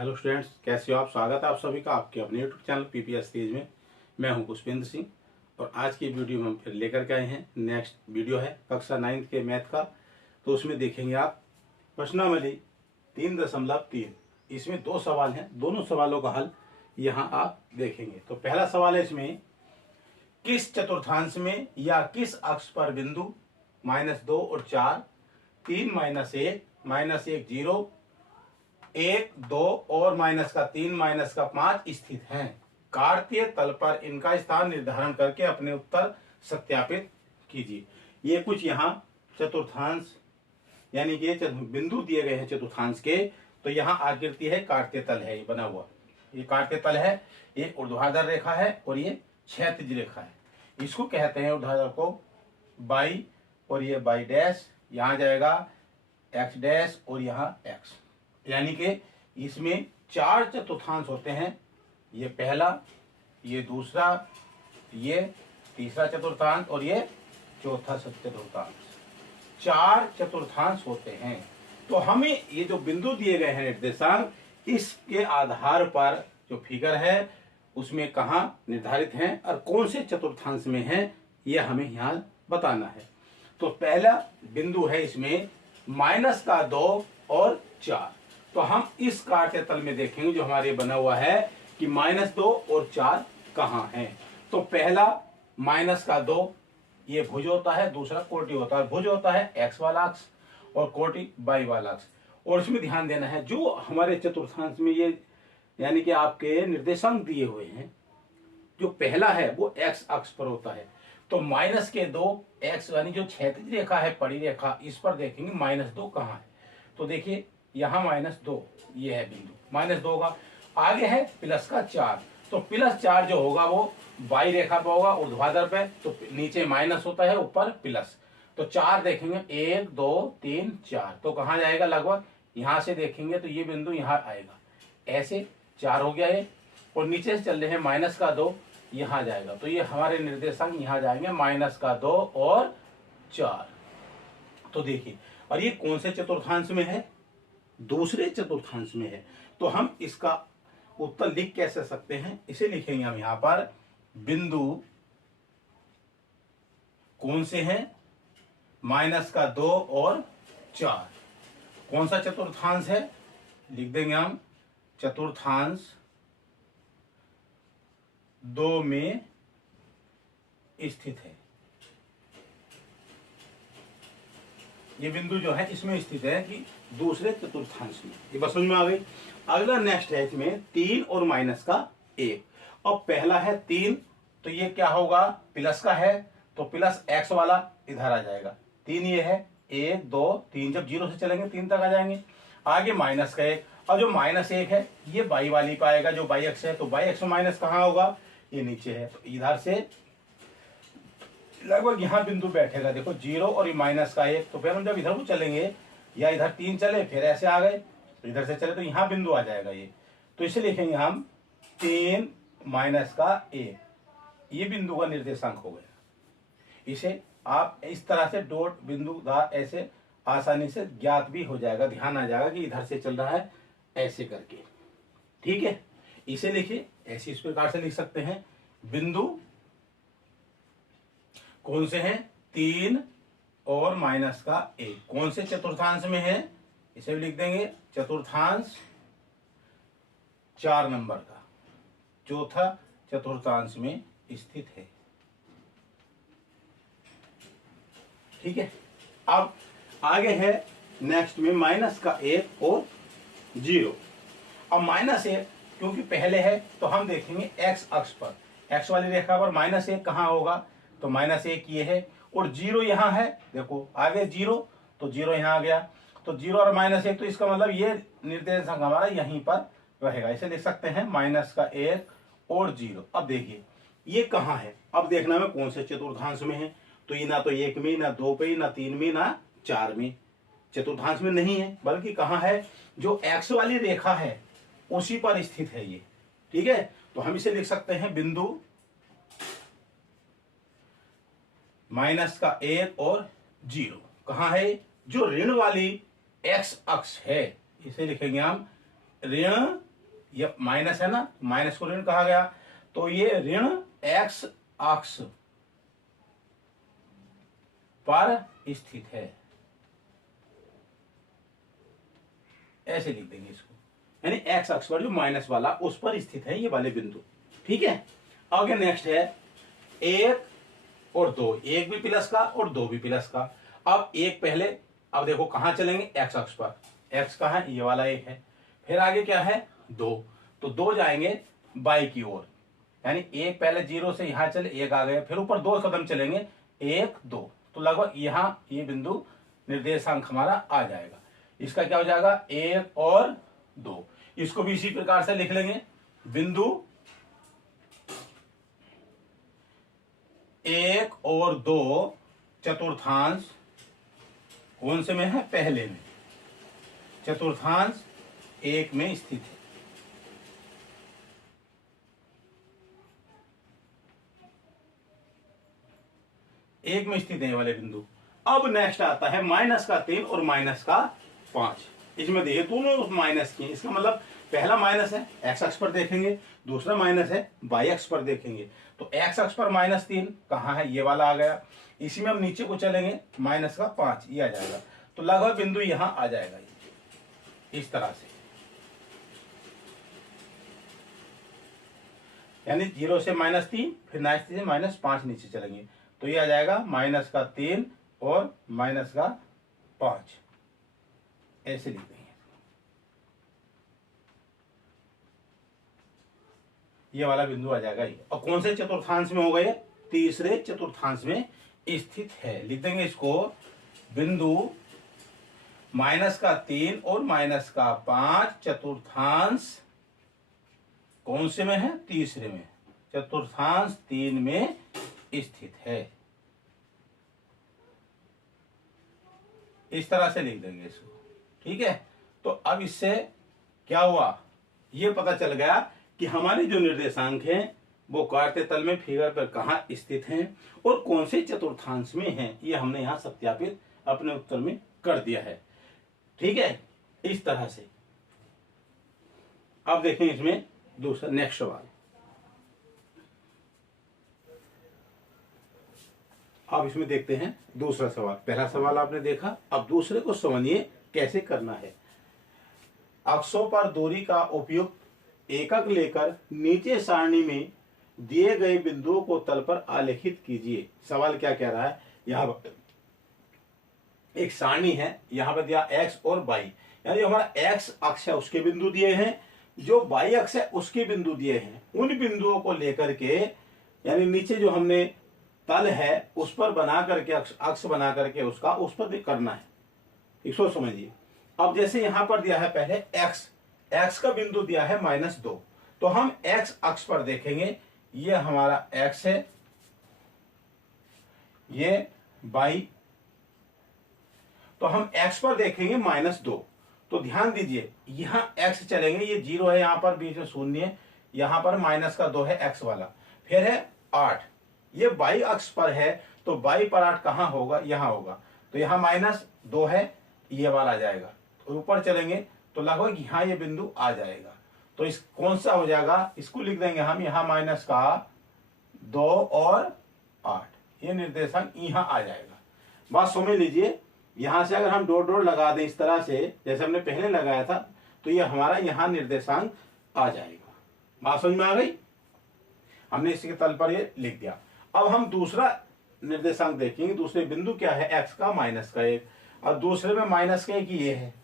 Hello students, कैसे हो आप। स्वागत है आप सभी का आपके अपने यूट्यूब चैनल पीपीएस तेज में। मैं हूं पुष्पेंद्र सिंह और आज की वीडियो में हम फिर लेकर के आए हैं। नेक्स्ट वीडियो है कक्षा 9 के मैथ का। तो उसमें देखेंगे आप प्रश्नावली 3.3। इसमें 2 सवाल हैं, दोनों सवालों का हल यहाँ आप देखेंगे। तो पहला सवाल है इसमें, किस चतुर्थांश में या किस अक्ष पर बिंदु -2 और 4, 3 -1, -1 0, 1 2 और -3 -5 स्थित हैं। कार्तीय तल पर इनका स्थान निर्धारण करके अपने उत्तर सत्यापित कीजिए। ये कुछ यहाँ चतुर्थांश यानी कि बिंदु दिए गए हैं चतुर्थांश के। तो यहाँ आकृति है, कार्तीय तल है ये बना हुआ। ये कार्तीय तल है, ये ऊर्ध्वाधर रेखा है और ये क्षैतिज रेखा है। इसको कहते हैं ऊर्ध्वाधर को बाई, और ये बाई डैश, यहाँ जाएगा एक्स डैश और यहाँ एक्स। यानी कि इसमें 4 चतुर्थांश होते हैं। ये पहला, ये दूसरा, ये तीसरा चतुर्थांश और ये चौथा चतुर्थांश। 4 चतुर्थांश होते हैं। तो हमें ये जो बिंदु दिए गए हैं निर्देशांक, इसके आधार पर जो फिगर है उसमें कहाँ निर्धारित हैं और कौन से चतुर्थांश में है, ये हमें यहाँ बताना है। तो पहला बिंदु है इसमें -2 और 4। तो हम इस कार्तीय तल में देखेंगे जो हमारे बना हुआ है कि -2 और 4 कहाँ हैं। तो पहला -2 ये भुज होता है, दूसरा कोटि होता है। भुज होता है एक्स वाला अक्ष और कोटि वाई वाला अक्ष। और इसमें ध्यान देना है जो हमारे चतुर्थांश में ये यानी कि आपके निर्देशांक दिए हुए हैं, जो पहला है वो एक्स अक्ष पर होता है। तो -2 एक्स यानी जो क्षैतिज रेखा है, पड़ी रेखा, इस पर देखेंगे -2 कहाँ है। तो देखिए यहाँ -2 ये है बिंदु -2 का। आगे है +4। तो +4 जो होगा वो बाई रेखा पे होगा, ऊर्ध्वाधर पे। तो नीचे माइनस होता है, ऊपर प्लस। तो 4 देखेंगे, 1 2 3 4। तो कहाँ जाएगा, लगभग यहाँ से देखेंगे तो ये बिंदु यहाँ आएगा। ऐसे 4 हो गया ये। और नीचे से चल रहे हैं -2 यहाँ जाएगा। तो ये हमारे निर्देशांक यहाँ जाएंगे -2 और 4। तो देखिए, और ये कौन से चतुर्थांश में है, दूसरे चतुर्थांश में है। तो हम इसका उत्तर लिख कैसे सकते हैं, इसे लिखेंगे हम यहां पर, बिंदु कौन से हैं, -2 और 4। कौन सा चतुर्थांश है, लिख देंगे हम चतुर्थांश 2 में स्थित है। ये बिंदु जो है इसमें स्थित है कि दूसरे चतुर्थांश में। ये बस समझ में आ गई। अगला नेक्स्ट है इसमें 3 और -1। और पहला है 3, तो ये क्या होगा, प्लस का है तो प्लस एक्स वाला इधर आ जाएगा। 3 ये है, 1 2 3, जब 0 से चलेंगे 3 तक आ जाएंगे। आगे -1, और जो -1 है ये बाई वाली पे आएगा, जो बाई एक्स है। तो बाई एक्स में माइनस कहाँ होगा, ये नीचे है। तो इधर से लगभग यहाँ बिंदु बैठेगा। देखो 0 और ये -1। तो फिर हम जब इधर को चलेंगे, या इधर 3 चले फिर ऐसे आ गए, तो इधर से चले तो यहाँ बिंदु आ जाएगा ये। तो इसे लिखेंगे हम 3 -1। ये बिंदु का निर्देशांक हो गया। इसे आप इस तरह से डॉट बिंदु ऐसे आसानी से ज्ञात भी हो जाएगा, ध्यान आ जाएगा कि इधर से चल रहा है ऐसे करके। ठीक है, इसे लिखिए ऐसे, इस प्रकार से लिख सकते हैं, बिंदु कौन से हैं, 3 और -1। कौन से चतुर्थांश में है, इसे भी लिख देंगे चतुर्थांश 4 नंबर का, चौथा चतुर्थांश में स्थित है। ठीक है, अब आगे है नेक्स्ट में -1 और 0। अब -1 क्योंकि पहले है तो हम देखेंगे एक्स अक्ष पर, एक्स वाली रेखा पर -1 कहाँ होगा, तो -1 ये है। और 0 यहाँ है, देखो आगे 0, तो 0 यहाँ आ गया। तो 0 और -1, तो इसका मतलब ये निर्देशांक हमारा यहीं पर रहेगा। इसे लिख सकते हैं -1 और 0। अब देखिए ये कहाँ है, अब देखना में कौन से चतुर्थांश में है। तो ये ना तो 1 में, ना 2 पे, ना 3 में, ना 4 में, चतुर्थांश में नहीं है। बल्कि कहाँ है, जो एक्स वाली रेखा है उसी पर स्थित है ये। ठीक है, तो हम इसे लिख सकते हैं बिंदु -1 और 0 कहाँ है, जो ऋण वाली एक्स अक्ष है। इसे लिखेंगे हम ऋण ये माइनस है ना, माइनस को ऋण कहा गया, तो ये ऋण एक्स अक्ष पर स्थित है, ऐसे लिख देंगे इसको, यानी एक्स अक्ष पर जो माइनस वाला उस पर स्थित है ये वाले बिंदु। ठीक है, आगे नेक्स्ट है 1 और 2, 1 भी प्लस का और 2 भी प्लस का। अब 1 पहले, अब देखो कहां चलेंगे, एक्स अक्ष पर, एक्स कहां है, ये वाला 1 है। फिर आगे क्या है 2, तो 2 जाएंगे बाई की ओर, यानी 1 पहले 0 से यहां चले, 1 आ गए, फिर ऊपर 2 कदम चलेंगे, 1 2, तो लगभग यहां ये बिंदु निर्देशांक हमारा आ जाएगा। इसका क्या हो जाएगा 1 और 2, इसको भी इसी प्रकार से लिख लेंगे, बिंदु 1 और 2 चतुर्थांश कौन से में है, पहले में, चतुर्थांश 1 में स्थित है। एक में स्थित है ये वाले बिंदु। अब नेक्स्ट आता है माइनस का 3 और माइनस का 5। इसमें देखिए दोनों माइनस की, इसका मतलब पहला माइनस है एक्स अक्ष पर देखेंगे, दूसरा माइनस है वाई अक्ष पर देखेंगे। तो एक्स अक्ष पर -3 कहाँ है, ये वाला आ गया, इसी में हम नीचे को चलेंगे माइनस का 5 ये आ जाएगा, तो लगभग बिंदु यहां आ जाएगा इस तरह से, यानी 0 से -3 फिर -3 से -5 नीचे चलेंगे, तो ये आ जाएगा माइनस का 3 और माइनस का 5, ऐसे लिख देंगे। ये वाला बिंदु आ जाएगा ये, और कौन से चतुर्थांश में होगा ये, तीसरे चतुर्थांश में स्थित है। लिख देंगे इसको, बिंदु माइनस का 3 और माइनस का 5 चतुर्थांश कौन से में है, तीसरे में, चतुर्थांश 3 में स्थित है। इस तरह से लिख देंगे इसको। ठीक है, तो अब इससे क्या हुआ, ये पता चल गया कि हमारे जो निर्देशांक हैं वो कार्य तल में फिगर पर कहां स्थित हैं और कौन से चतुर्थांश में हैं, ये हमने यहां सत्यापित अपने उत्तर में कर दिया है। ठीक है, इस तरह से। अब देखें इसमें दूसरा नेक्स्ट सवाल। अब इसमें देखते हैं दूसरा सवाल। पहला सवाल आपने देखा, अब दूसरे को समझिए कैसे करना है। अक्षों पर दूरी का उपयुक्त एकक लेकर नीचे सारणी में दिए गए बिंदुओं को तल पर आलेखित कीजिए। सवाल क्या कह रहा है, यहाँ पर एक सारणी है, यहाँ पर दिया x और y, यानी हमारा x अक्ष है उसके बिंदु दिए हैं, जो y अक्ष है उसके बिंदु दिए हैं। उन बिंदुओं को लेकर के, यानी नीचे जो हमने तल है उस पर बना करके, अक्ष बना करके उसका उस पर भी करना है, इसको समझिए। अब जैसे यहां पर दिया है पहले x का बिंदु दिया है -2, तो हम x अक्ष पर देखेंगे, ये हमारा x है, ये y, तो हम x पर देखेंगे -2। तो ध्यान दीजिए यहां x चलेंगे, ये 0 है, यहां पर बीच में शून्य है, यहां पर -2 है x वाला, फिर है 8, ये y अक्ष पर है, तो y पर 8 कहां होगा, यहां होगा, तो यहां -2 है, ये वाला आ जाएगा। तो ऊपर चलेंगे तो लगभग यहां ये बिंदु आ जाएगा, तो इस कौन सा हो जाएगा, इसको लिख देंगे हम यहां -2 और 8, ये निर्देशांक यहां आ जाएगा। बात समझ लीजिए, यहां से अगर हम डॉट डॉट लगा दें इस तरह से जैसे हमने पहले लगाया था, तो ये हमारा यहां निर्देशांक आ जाएगा। बात समझ में आ गई, हमने इसके तल पर ये लिख दिया। अब हम दूसरा निर्देशांक देखेंगे, दूसरे बिंदु क्या है, x का -1, और दूसरे में -1 ये है,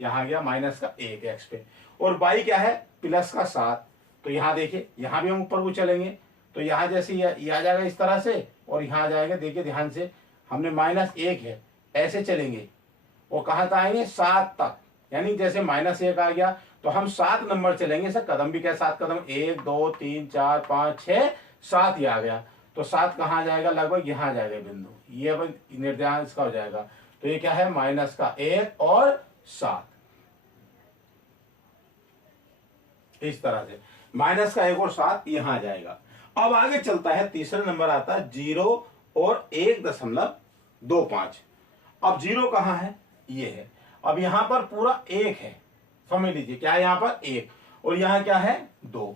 यहां गया -1 x पे, और y क्या है +7, तो यहां देखिए यहां भी हम ऊपर को चलेंगे, तो यहां जैसे ये आ जाएगा इस तरह से, और यहां आ जाएगा, देखिए ध्यान से, हमने -1 है, ऐसे चलेंगे और कहां तक आएंगे 7 तक, यानी जैसे -1 आ गया तो हम 7 नंबर चलेंगे, सर कदम भी क्या 7 कदम, 1 2 3 4 5 6 7 ही आ गया, तो 7 कहां आ जाएगा, लगभग यहां आ जाएगा बिंदु, ये अब निर्देशांक का हो जाएगा। तो ये क्या है -1 और 7, इस तरह से -1 और 7 यहां आ जाएगा। अब आगे चलता है, तीसरा नंबर आता है 0 और 1.25। अब 0 कहां है, ये है, अब यहां पर पूरा 1 है, समझ लीजिए क्या है, यहां पर 1, और यहाँ क्या है 2।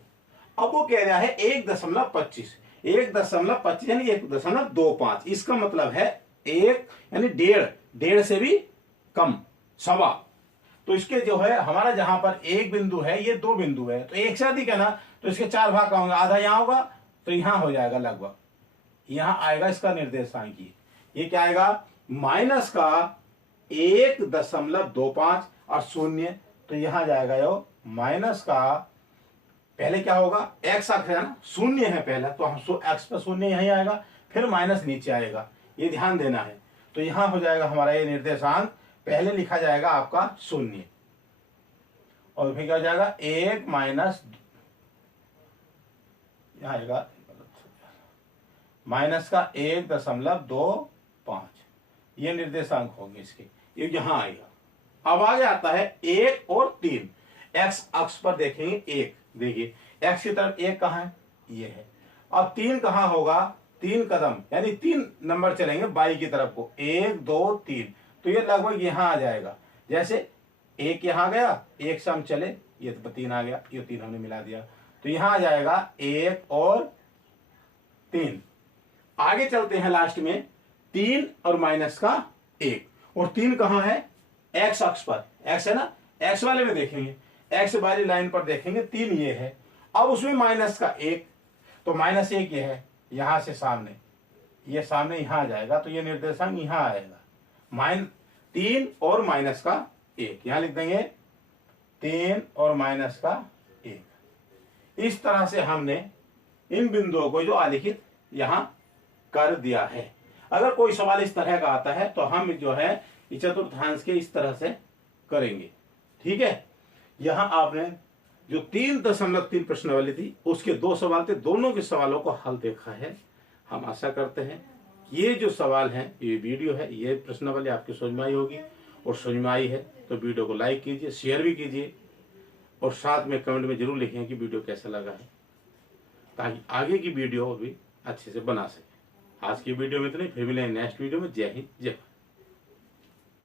अब वो कह रहा है 1.25, 1.25 यानी 1.25। इसका मतलब है 1 यानी 1.5 से भी कम, सवा। तो इसके जो है हमारा जहां पर एक बिंदु है, ये 2 बिंदु है, तो 1 से अधिक है ना, तो इसके 4 भाग का होंगे, आधा यहां होगा तो यहां हो जाएगा लगभग, यहां आएगा इसका निर्देशांक। ये क्या आएगा, माइनस का 1.25 और 0, तो यहां जाएगा यो माइनस का, पहले क्या होगा, एक्स अक्ष है ना, 0 है पहला, तो हम एक्स पर 0 यहीं आएगा, फिर माइनस नीचे आएगा, ये ध्यान देना है। तो यहां हो जाएगा हमारा ये निर्देशांक, पहले लिखा जाएगा आपका 0 और फिर क्या हो जाएगा 1 माइनस, यहां आएगा माइनस का 1.25, ये निर्देशांक होंगे इसके, ये यहां आएगा। अब आगे आता है 1 और 3, एक्स अक्ष पर देखेंगे 1, देखिए एक्स की तरफ 1 कहां है, ये है। अब 3 कहां होगा, 3 कदम यानी 3 नंबर चलेंगे बाई की तरफ को, 1 2 3, तो ये लगभग यहां आ जाएगा। जैसे 1 यहां गया, 1 से हम चले, ये तो 3 आ गया, ये 3 हमने मिला दिया, तो यहां आ जाएगा 1 और 3। आगे चलते हैं लास्ट में, 3 और माइनस का 1, और 3 कहां है, एक्स अक्ष पर, एक्स है ना, एक्स वाले में देखेंगे, एक्स वाली लाइन पर देखेंगे 3 ये है। अब उसमें माइनस का 1, तो माइनस 1 ये है, यहां से सामने, ये सामने यहां आ जाएगा, तो ये निर्देशांक यहां आएगा, 3 और माइनस का 1, यहां लिख देंगे 3 और माइनस का 1। इस तरह से हमने इन बिंदुओं को जो आलेखित यहां कर दिया है। अगर कोई सवाल इस तरह का आता है तो हम जो है चतुर्थांश के इस तरह से करेंगे, ठीक है। यहां आपने जो 3.3 प्रश्नावली थी, उसके 2 सवाल थे, दोनों के सवालों को हल देखा है। हम आशा करते हैं ये जो सवाल है, ये वीडियो है, ये प्रश्नावली आपकी समझ में आई होगी, और समझ में आई है तो वीडियो को लाइक कीजिए, शेयर भी कीजिए, और साथ में कमेंट में जरूर लिखें कि वीडियो कैसा लगा है, ताकि आगे की वीडियो भी अच्छे से बना सके। आज की वीडियो में इतना ही, फिर मिलेंगे नेक्स्ट वीडियो में। जय हिंद, जय भारत।